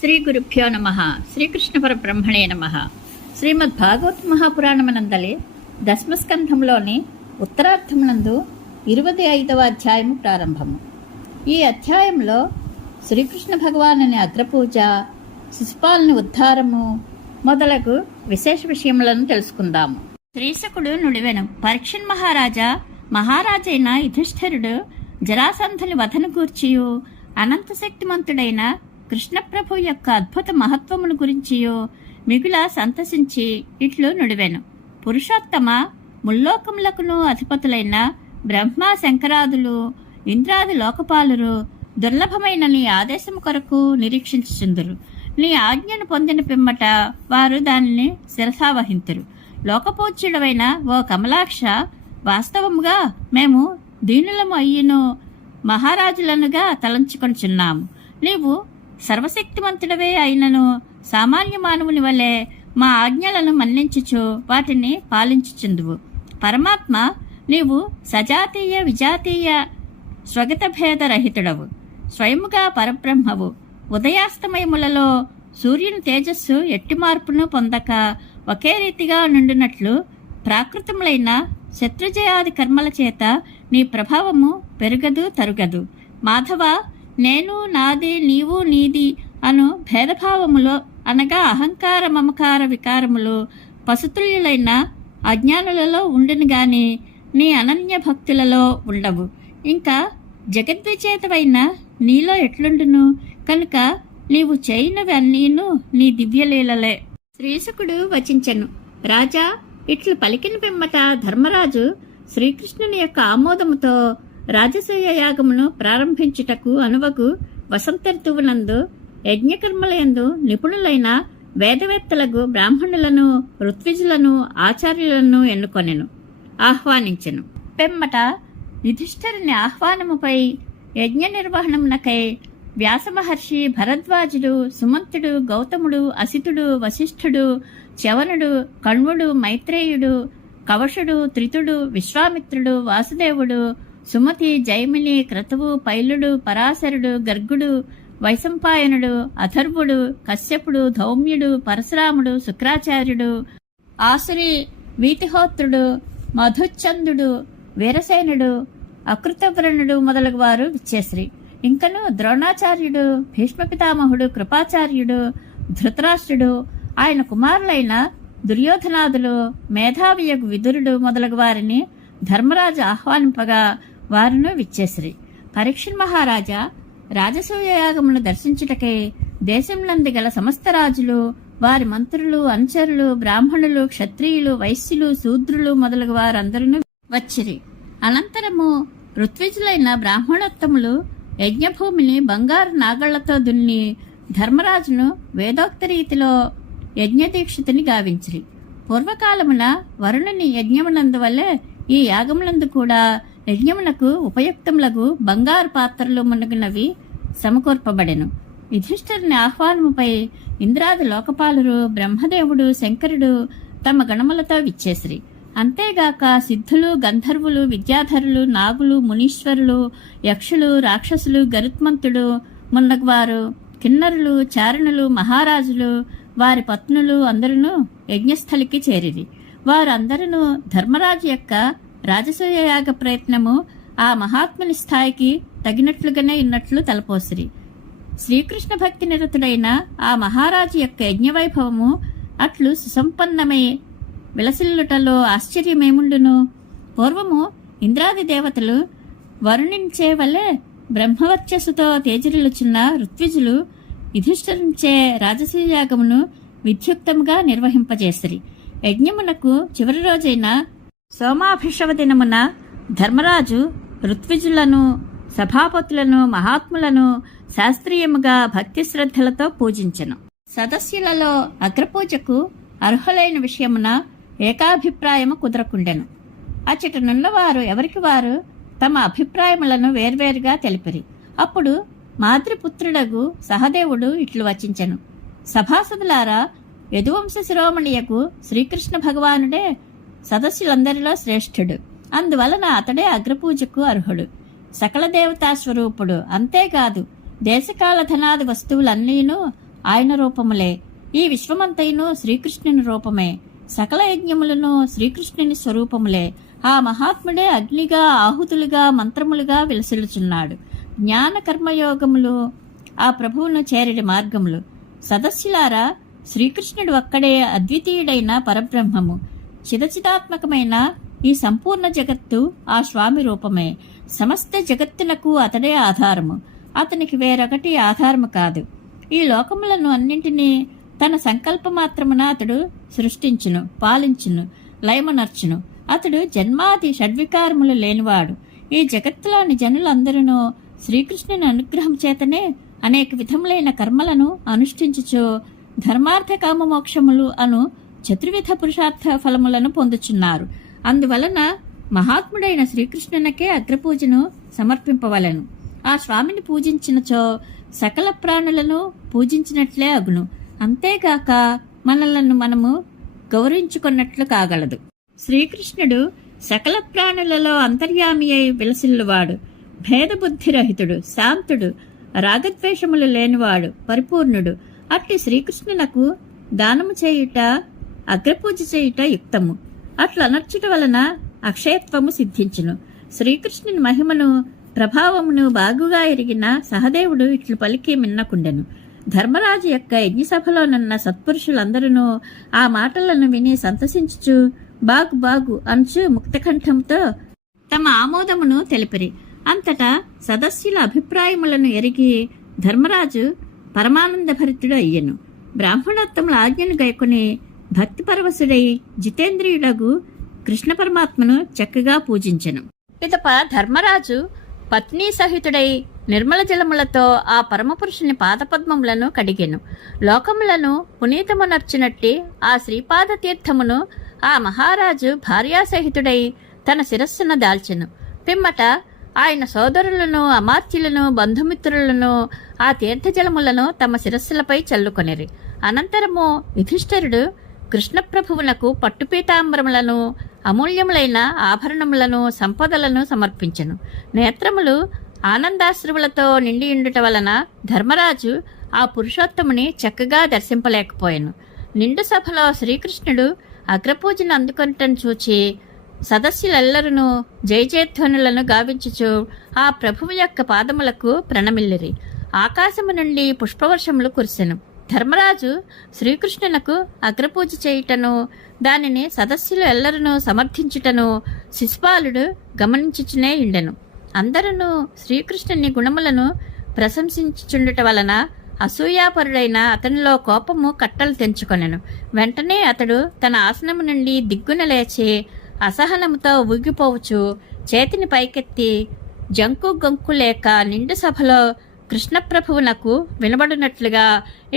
శ్రీ గురుభ్యో నమ. శ్రీకృష్ణ పరబ్రహ్మణే నమ. శ్రీమద్ భాగవత మహాపురాణమునందలి దశమస్కంధంలోని ఉత్తరార్థమునందు 25వ అధ్యాయము ప్రారంభము. ఈ అధ్యాయంలో శ్రీకృష్ణ భగవానుని అగ్రపూజ, శిశుపాలుని ఉద్ధారము మొదలగు విశేష విషయములను తెలుసుకుందాము. శ్రీశకుడు నుడివెను. పరీక్షన్ మహారాజైన యుధిష్ఠిరుడు జరాసంధుని వధను గూర్చియు అనంత శక్తిమంతుడైన కృష్ణప్రభు యొక్క అద్భుత మహత్వమును గురించియో మిగుల సంతసించి ఇట్లు నుడివెను. పురుషోత్తమ, ముల్లోకములకును అధిపతులైన బ్రహ్మ, శంకరాదులు, ఇంద్రాది లోకపాలురు దుర్లభమైన నీ ఆదేశము కొరకు నిరీక్షించుచుందురు. నీ ఆజ్ఞను పొందిన పిమ్మట వారు దానిని శిరసావహింతురు. లోకపూజ్యుడవైన ఓ కమలాక్ష, వాస్తవముగా మేము దీనులము అయ్యును మహారాజులనుగా తలంచుకొనుచున్నాము. నీవు సర్వశక్తిమంతుడవే అయినను సామాన్య మానవుని వలె మా ఆజ్ఞలను మన్నించుచు వాటిని పాలించుచుందువు. పరమాత్మ, నీవు సజాతీయ విజాతీయ స్వగత భేద రహితుడవు. స్వయముగా పరబ్రహ్మవు. ఉదయాస్తమయములలో సూర్యుని తేజస్సు ఎట్టి మార్పును పొందక ఒకే రీతిగా నుండినట్లు ప్రాకృతములైన శత్రుజయాది కర్మల చేత నీ ప్రభావము పెరుగదు తరుగదు. మాధవ, నేను నాది, నీవు నీది అను భేదభావములో అనగా అహంకార మమకార వికారములు పశుతుల్యులైన అజ్ఞానులలో ఉండును గాని నీ అనన్య భక్తులలో ఉండవు. ఇంకా జగద్విచేతవైన నీలో ఎట్లుండును? కనుక నీవు చేయనవి అన్నీను నీ దివ్యలీలలే. శ్రీశకుడు వచించెను. రాజా, ఇట్లు పలికిన పిమ్మట ధర్మరాజు శ్రీకృష్ణుని యొక్క ఆమోదముతో రాజసూయ యాగమును ప్రారంభించుటకు అనువగు వసంత ఋతువునందు యజ్ఞకర్మలయందు నిపుణులైన వేదవేత్తలకు బ్రాహ్మణులను, ఋత్విజులను, ఆచార్యులను ఎన్నుకొనెను, ఆహ్వానించెను. పిమ్మట యుధిష్ఠిరుని ఆహ్వానముపై యజ్ఞ నిర్వహణమునకై వ్యాసమహర్షి, భరద్వాజుడు, సుమంతుడు, గౌతముడు, అసితుడు, వశిష్ఠుడు, చ్యవనుడు, కణ్వుడు, మైత్రేయుడు, కవశుడు, త్రితుడు, విశ్వామిత్రుడు, వాసుదేవుడు, సుమతి, జైమిని, క్రతువు, పైలుడు, పరాశరుడు, గర్గుడు, వైశంపాయనుడు, అథర్వుడు, కశ్యపుడు, ధౌమ్యుడు, పరశురాముడు, శుక్రాచార్యుడు, ఆసురి, వీతిహోత్రుడు, మధుచందుడు, వీరసేనుడు, అకృతవ్రణుడు మొదలగు వారు విచ్చేసిరి. ఇంకను ద్రోణాచార్యుడు, భీష్మపితామహుడు, కృపాచార్యుడు, ధృతరాష్ట్రుడు, ఆయన కుమారులైన దుర్యోధనాదులు, మేధావియగు విదురుడు మొదలగు వారిని ధర్మరాజు ఆహ్వానింపగా వారును విచ్చేసిరి. పరీక్షన్ మహారాజా రాజసూయ యాగమును దర్శించుటకై దేశంనందు గల సమస్త రాజులు, వారి మంత్రులు, అనుచరులు, బ్రాహ్మణులు, క్షత్రియులు, వైశ్యులు, శూద్రులు మొదలగు వారందరూ వచ్చిరి. అనంతరము ఋత్విజులైన బ్రాహ్మణోత్తములు యజ్ఞభూమిని బంగారు నాగళ్లతో దున్ని ధర్మరాజును వేదోక్త రీతిలో యజ్ఞదీక్షితుని గావించిరి. పూర్వకాలమున వరుణుని యజ్ఞమునందు వల్లే ఈ యాగములందు కూడా యజ్ఞమునకు ఉపయుక్తములకు బంగారు పాత్రలు మునగినవి సమకూర్పబడెను. యుధిష్ఠిరుని ఆహ్వానముపై ఇంద్రాది లోకపాలురు, బ్రహ్మదేవుడు, శంకరుడు తమ గణములతో విచ్చేసిరి. అంతేగాక సిద్ధులు, గంధర్వులు, విద్యాధరులు, నాగులు, మునీశ్వరులు, యక్షులు, రాక్షసులు, గరుత్మంతుడు మున్నగువారు, కిన్నరులు, చారణులు, మహారాజులు, వారి పత్నులు అందరూ యజ్ఞస్థలికి చేరిరి. వారందరూ ధర్మరాజు యొక్క రాజసూయ యాగ ప్రయత్నము ఆ మహాత్ముని స్థాయికి తగినట్లుగానే ఉన్నట్లు తలపోసిరి. శ్రీకృష్ణ భక్తి నిరతుడైన ఆ మహారాజు యొక్క యజ్ఞవైభవము అట్లు సుసంపన్నమై విలసిల్లుటలో ఆశ్చర్యమేముండును? పూర్వము ఇంద్రాది దేవతలు వరుణించే వలె బ్రహ్మవర్చస్సుతో తేజరిల్లుచున్న ఋత్విజులు యుధిష్ఠిరునిచే రాజసూయాగమును విధ్యుక్తముగా నిర్వహింపజేసిరి. యజ్ఞమునకు చివరి రోజైన సోమాభిషవ దినమున ధర్మరాజు ఋత్విజులను, సభాపతులను, మహాత్ములను శాస్త్రీయముగా భక్తి శ్రద్ధలతో పూజించెను. సదస్యులలో అగ్రపూజకు అర్హులైన విషయమున ఏకాభిప్రాయము కుదరకుండెను. అచ్చటనున్నవారు ఎవరికి వారు తమ అభిప్రాయములను వేర్వేరుగా తెలిపిరి. అప్పుడు మాతృపుత్రుడగు సహదేవుడు ఇట్లు వచించెను. సభాసదులారా, యదువంశ శిరోమణియకు శ్రీకృష్ణ భగవానుడే సదస్సులందరిలో శ్రేష్ఠుడు. అందువలన అతడే అగ్రపూజకు అర్హుడు. సకల దేవతా స్వరూపుడు. అంతేకాదు దేశకాల ధనాది వస్తువులన్నీను ఆయన రూపములే. ఈ విశ్వమంతైను శ్రీకృష్ణుని రూపమే. సకల యజ్ఞములను శ్రీకృష్ణుని స్వరూపములే. ఆ మహాత్ముడే అగ్నిగా, ఆహుతులుగా, మంత్రములుగా విలసిల్లుచున్నాడు. జ్ఞాన కర్మయోగములు ఆ ప్రభువును చేరడి మార్గములు. సదస్సులారా, శ్రీకృష్ణుడు ఒక్కడే అద్వితీయుడైన పరబ్రహ్మము. చిదచిదాత్మకమైన ఈ సంపూర్ణ జగత్తు ఆ స్వామి రూపమే. సమస్త జగత్తునకు అతడే ఆధారము. అతనికి వేరొకటి ఆధారము కాదు. ఈ లోకములను అన్నింటినీ తన సంకల్పమాత్రమున అతడు సృష్టించును, పాలించును, లయమునర్చును. అతడు జన్మాది షడ్వికారములు లేనివాడు. ఈ జగత్తులోని జనులందరూ శ్రీకృష్ణుని అనుగ్రహం చేతనే అనేక విధములైన కర్మలను అనుష్ఠించుచు ధర్మార్థ కామ మోక్షములు అను చతుర్విధ పురుషార్థ ఫలములను పొందుచున్నారు. అందువలన మహాత్ముడైన శ్రీకృష్ణునికే అగ్రపూజను సమర్పింపవలెను. ఆ స్వామిని పూజించినచో సకల ప్రాణులను పూజించినట్లే అగును. అంతేగాక మనలను మనము గౌరవించుకున్నట్లు కాగలదు. శ్రీకృష్ణుడు సకల ప్రాణులలో అంతర్యామి అయి విలసిల్లువాడు. భేదబుద్ధిరహితుడు, శాంతుడు, రాగద్వేషములు లేనివాడు, పరిపూర్ణుడు. అట్టి శ్రీకృష్ణునకు దానము చేయుట, అగ్రపూజ చేయుట యుక్తము. అట్లు అనర్చుట వలన అక్షయత్వము సిద్ధించును. శ్రీకృష్ణుని మహిమను, ప్రభావమును బాగుగా ఎరిగిన సహదేవుడు ఇట్లు పలికి మిన్నకుండెను. ధర్మరాజు యొక్క యజ్ఞసభలోనున్న సత్పురుషులందరూ ఆ మాటలను విని సంతసించుచు బాగు బాగు అంచు ముక్తకంఠంతో తమ ఆమోదమును తెలిపిరి. అంతటా సదస్సుల అభిప్రాయములను ఎరిగి ధర్మరాజు పరమానందభరితుడు అయ్యెను. బ్రాహ్మణోత్తముల ఆజ్ఞను గైకొని భక్తిపరవశుడై జితేంద్రియుడగు కృష్ణ పరమాత్మను చక్కగా పూజించెను. పిదప ధర్మరాజు పత్నీ సహితుడై నిర్మల జలములతో ఆ పరమపురుషుని పాదపద్మములను కడిగెను. లోకములను పునీతమునర్చినట్టి ఆ శ్రీపాద తీర్థమును ఆ మహారాజు భార్యాసహితుడై తన శిరస్సును దాల్చెను. పిమ్మట ఆయన సోదరులను, అమాత్యులను, బంధుమిత్రులను ఆ తీర్థజలములను తమ శిరస్సులపై చల్లుకొనిరి. అనంతరము యుధిష్ఠిరుడు కృష్ణప్రభువునకు పట్టుపీతాంబరములను, అమూల్యములైన ఆభరణములను, సంపదలను సమర్పించెను. నేత్రములు ఆనందాశ్రువులతో నిండియుండుట వలన ధర్మరాజు ఆ పురుషోత్తముని చక్కగా దర్శింపలేకపోయాను. నిండు సభలో శ్రీకృష్ణుడు అగ్రపూజను అందుకొనటం చూచి సదస్సులెల్లరూ జయజయధ్వనులను గావించుచు ఆ ప్రభువు యొక్క పాదములకు ప్రణమిల్లిరి. ఆకాశము నుండి పుష్పవర్షములు కురిసెను. ధర్మరాజు శ్రీకృష్ణునకు అగ్రపూజ చేయుటను, దానిని సదస్సులు ఎల్లరూ సమర్థించుటను శిశుపాలుడు గమనించుచునే ఉండెను. అందరూ శ్రీకృష్ణుని గుణములను ప్రశంసించుచుండుట వలన అసూయాపరుడైన అతనిలో కోపము కట్టలు తెంచుకొనెను. వెంటనే అతడు తన ఆసనము నుండి దిగ్గున లేచి అసహనముతో ఊగిపోవచ్చు చేతిని పైకెత్తి జంకు గంకు లేక నిండు సభలో కృష్ణప్రభువునకు వినబడినట్లుగా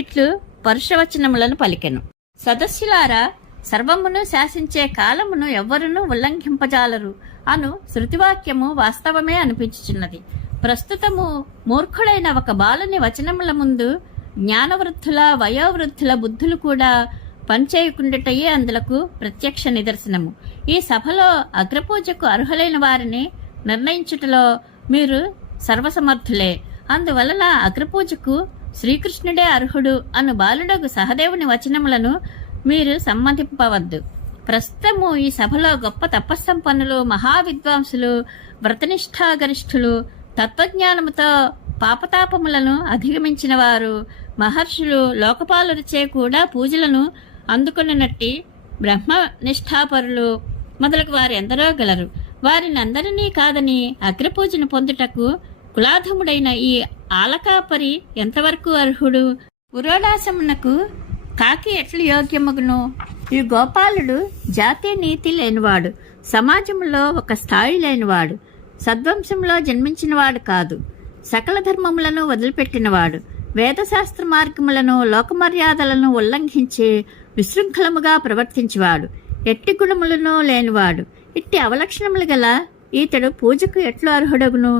ఇట్లు పరుషవచనములను పలికెను. సదస్సులారా, సర్వమును శాసించే కాలమును ఎవ్వరునూ ఉల్లంఘింపజాలరు అను శృతివాక్యము వాస్తవమే అనిపించుచున్నది. ప్రస్తుతము మూర్ఖుడైన ఒక బాలుని వచనముల ముందు జ్ఞానవృద్ధుల, వయోవృద్ధుల బుద్ధులు కూడా పనిచేయకుండాటయే అందులకు ప్రత్యక్ష నిదర్శనము. ఈ సభలో అగ్రపూజకు అర్హులైన వారిని నిర్ణయించుటలో మీరు సర్వసమర్థులే. అందువలన అగ్రపూజకు శ్రీకృష్ణుడే అర్హుడు అను బాలుడగు సహదేవుని వచనములను మీరు సమ్మతింపవద్దు. ప్రస్తుతము ఈ సభలో గొప్ప తపస్సంపన్నులు, మహావిద్వాంసులు, వ్రతనిష్ఠాగరిష్ఠులు, తత్వజ్ఞానముతో పాపతాపములను అధిగమించిన వారు, మహర్షులు, లోకపాలురిచే కూడా పూజలను అందుకొనినట్టి బ్రహ్మనిష్ఠాపరులు మొదలగు వారు ఎందరో గలరు. వారిని అందరినీ కాదని అగ్రపూజను పొందుటకు కులాధముడైన ఈ ఆలకాపరి ఎంతవరకు అర్హుడు? పురోడాసమునకు కాకి ఎట్లు యోగ్యమగును? ఈ గోపాలుడు జాతి నీతి లేనివాడు, సమాజంలో ఒక స్థాయి లేనివాడు, సద్వంశంలో జన్మించినవాడు కాదు, సకల ధర్మములను వదిలిపెట్టినవాడు, వేదశాస్త్ర మార్గములను, లోకమర్యాదలను ఉల్లంఘించి విశృంఖలముగా ప్రవర్తించేవాడు, ఎట్టి గుణములను లేనివాడు. ఇట్టి అవలక్షణములు గల ఈతడు పూజకు ఎట్లు అర్హుడగును?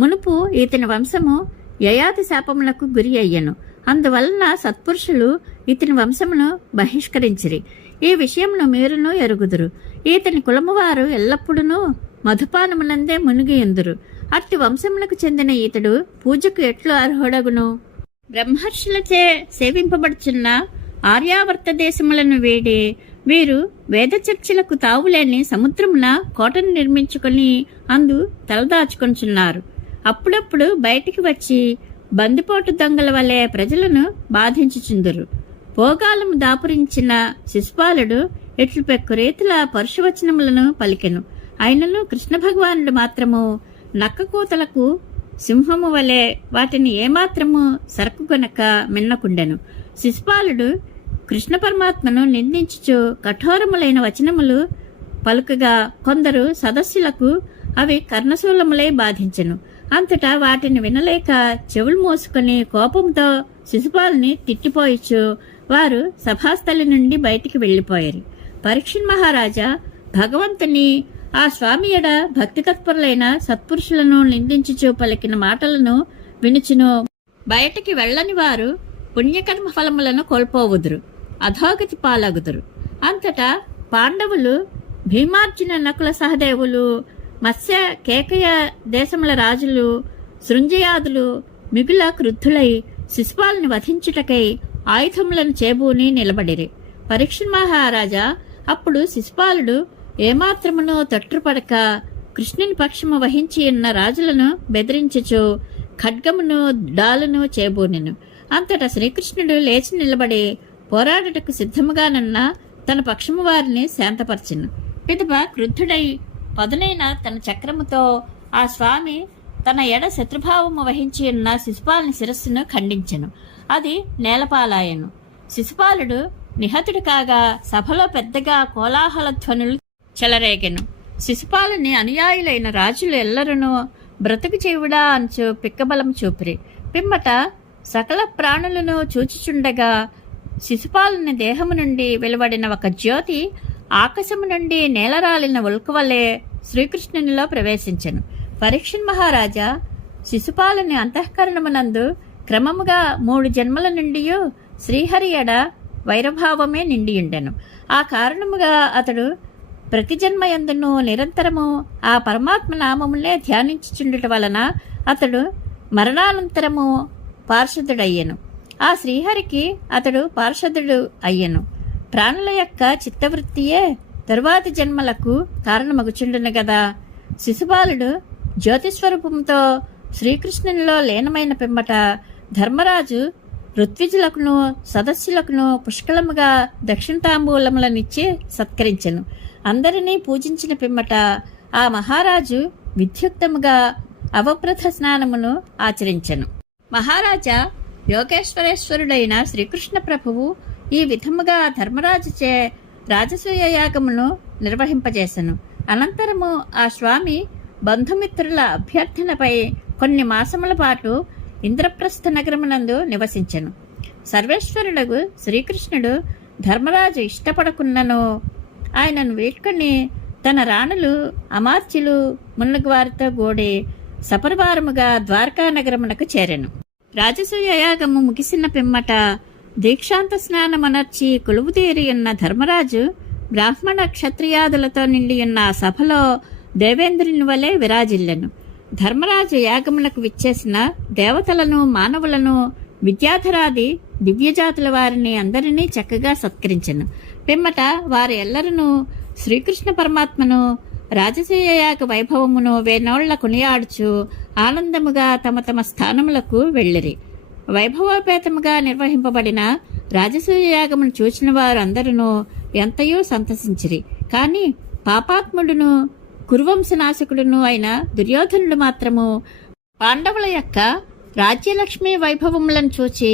మునుపు ఈతని వంశము యయాతి శాపములకు గురి అయ్యను. అందువలన సత్పురుషులు ఇతని వంశమును బహిష్కరించిరి. ఈ విషయమును మీరును ఎరుగుదురు. ఈతని కులమువారు ఎల్లప్పుడూ మధుపానమునందే మునిగి ఎందురు. అట్టి వంశములకు చెందిన ఈతడు పూజకు ఎట్లు అర్హుడగును? బ్రహ్మర్షులచే సేవింపబడుచున్న ఆర్యావర్త దేశములను వీడి వీరు వేద చర్చలకు తావులేని సముద్రమున కోటను నిర్మించుకొని అందు తలదాచుకొనుచున్నారు. అప్పుడప్పుడు బయటికి వచ్చి బందిపోటు దొంగల వలె ప్రజలను బాధించుచుందురు. భోగాలము దాపురించిన శిశుపాలుడు ఇట్లు పెక్కు రీతుల పరుషవచనములను పలికెను. అయినను కృష్ణ భగవానుడు మాత్రము నక్కకూతలకు సింహము వలె వాటిని ఏమాత్రము సరకుగొనక మిన్నకుండెను. శిశుపాలుడు కృష్ణ పరమాత్మను నిందించుచు కఠోరములైన వచనములు పలుకగా కొందరు సదస్సులకు అవి కర్ణశూలములై బాధించెను. అంతటా వాటిని వినలేక చెవులు మోసుకొని కోపంతో శిశుపాలుని తిట్టిపోయిచు వారు సభాస్థలి నుండి బయటికి వెళ్లిపోయారు. పరీక్షణ్ మహారాజా భగవంతుని ఆ స్వామి ఎడ భక్తి తత్పరులైన సత్పురుషులను నిందించుచు పలికిన మాటలను వినుచును బయటికి వెళ్ళని వారు పుణ్యకర్మ ఫలములను కోల్పోవుదురు, అధోగతి పాలగుదురు. అంతటా పాండవులు, భీమార్జున, నకుల సహదేవులు, మత్స్య కేకయ దేశముల రాజులు, శృంజయాదులు మిగుల క్రుద్ధులై శిశుపాలుని వధించుటకై ఆయుధములను చేబూని నిలబడిరి. పరీక్షణ్ మహారాజా అప్పుడు శిశుపాలుడు ఏమాత్రమును తొట్టుపడక కృష్ణుని పక్షము వహించి ఉన్న రాజులను బెదిరించుచు ఖడ్గమును డాలును చేబూనెను. అంతటా శ్రీకృష్ణుడు లేచి నిలబడి పోరాడుటకు సిద్ధముగానున్న తన పక్షము వారిని శాంతపరచెను. పిదప క్రుద్ధుడై పదునైన తన చక్రముతో ఆ స్వామి తన ఎడ శత్రుభావము వహించి ఉన్న శిశుపాలుని శిరస్సును ఖండించెను. అది నేలపాలాయను. శిశుపాలుడు నిహతుడు కాగా సభలో పెద్దగా కోలాహల ధ్వనులు చెలరేగెను. శిశుపాలుని అనుయాయులైన రాజులు ఎల్లరూ బ్రతుకు చెవుడా అంచు పిక్కబలం చూపిరి. పిమ్మట సకల ప్రాణులను చూచుచుండగా శిశుపాలుని దేహము నుండి వెలువడిన ఒక జ్యోతి ఆకాశము నుండి నేలరాలిన ఉల్కవలే శ్రీకృష్ణునిలో ప్రవేశించెను. పరీక్షణ్ మహారాజా శిశుపాలుని అంతఃకరణమునందు క్రమముగా 3 జన్మల నుండి శ్రీహరి ఎడ వైరభావమే నిండియుండెను. ఆ కారణముగా అతడు ప్రతి జన్మయందును నిరంతరము ఆ పరమాత్మ నామములే ధ్యానించుచుండుట వలన అతడు మరణానంతరము పార్షదుడయ్యెను. ఆ శ్రీహరికి అతడు పార్షదుడు అయ్యెను. ప్రాణుల యొక్క చిత్తవృత్తియే తరువాతి జన్మలకు కారణమగుచుండును గదా. శిశుపాలుడు జ్యోతిస్వరూపంతో శ్రీకృష్ణునిలో లీనమైన పిమ్మట ధర్మరాజు ఋత్విజులకును సదస్సులకును పుష్కలముగా దక్షిణతాంబూలములనిచ్చి సత్కరించెను. అందరినీ పూజించిన పిమ్మట ఆ మహారాజు విద్యుక్తముగా అవప్రథ స్నానమును ఆచరించెను. మహారాజా యోగేశ్వరేశ్వరుడైన శ్రీకృష్ణ ప్రభువు ఈ విధముగా ధర్మరాజుచే రాజసూయ యాగమును నిర్వహింపజేసెను. అనంతరము ఆ స్వామి బంధుమిత్రుల అభ్యర్థనపై కొన్ని మాసముల పాటు ఇంద్రప్రస్థ నగరమునందు నివసించెను. సర్వేశ్వరుడగు శ్రీకృష్ణుడు ధర్మరాజు ఇష్టపడకున్నను ఆయనను వీడ్కొని తన రాణులు అమాత్యులు మున్నగు వారితో గూడి సపరివారముగా ద్వారకా నగరమునకు చేరెను. రాజసూయ యాగము ముగిసిన పిమ్మట దీక్షాంత స్నానమనర్చి కొలువుతీరి ఉన్న ధర్మరాజు బ్రాహ్మణ క్షత్రియాదులతో నిండి ఉన్న ఆ సభలో దేవేంద్రుని వలె విరాజిల్లెను. ధర్మరాజు యాగములకు విచ్చేసిన దేవతలను, మానవులను, విద్యాధరాది దివ్యజాతుల వారిని అందరినీ చక్కగా సత్కరించెను. పిమ్మట వారి ఎల్లరూ శ్రీకృష్ణ పరమాత్మను రాజసూయ యాగ వైభవమును వేనోళ్ల కొనియాడుచు ఆనందముగా తమ తమ స్థానములకు వెళ్ళిరి. వైభవోపేతముగా నిర్వహింపబడిన రాజసూయ యాగమును చూచిన వారు అందరూ ఎంతయో సంతసించిరి. కాని పాపాత్ముడును కురువంశనాశకుడును అయిన దుర్యోధనుడు మాత్రము పాండవుల యొక్క రాజ్యలక్ష్మీ వైభవములను చూచి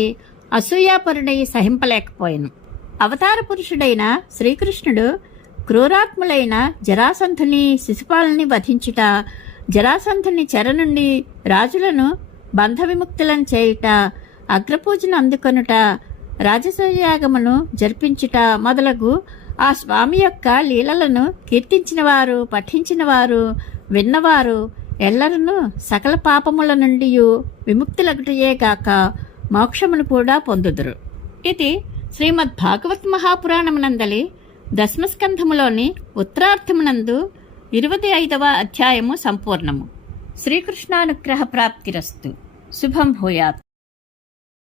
అసూయాపరుడై సహింపలేకపోయెను. అవతార పురుషుడైన శ్రీకృష్ణుడు క్రూరాత్ములైన జరాసంధుని, శిశుపాలని వధించుట, జరాసంధుని చెర నుండి రాజులను బంధ విముక్తులను చేయుట, అగ్రపూజను అందుకొనుట, రాజసూయాగమును జరిపించుట మొదలగు ఆ స్వామి యొక్క లీలలను కీర్తించిన వారు, పఠించిన వారు, విన్నవారు ఎల్లరూ సకల పాపముల నుండి విముక్తులగుటయే గాక మోక్షమును కూడా పొందుదురు. ఇది శ్రీమద్ భాగవత్ మహాపురాణమునందలి దశమస్కంధములోని ఉత్తరార్థమునందు 25వ అధ్యాయము సంపూర్ణము. శ్రీకృష్ణానుగ్రహ ప్రాప్తిరస్తు. శుభం భూయాత్.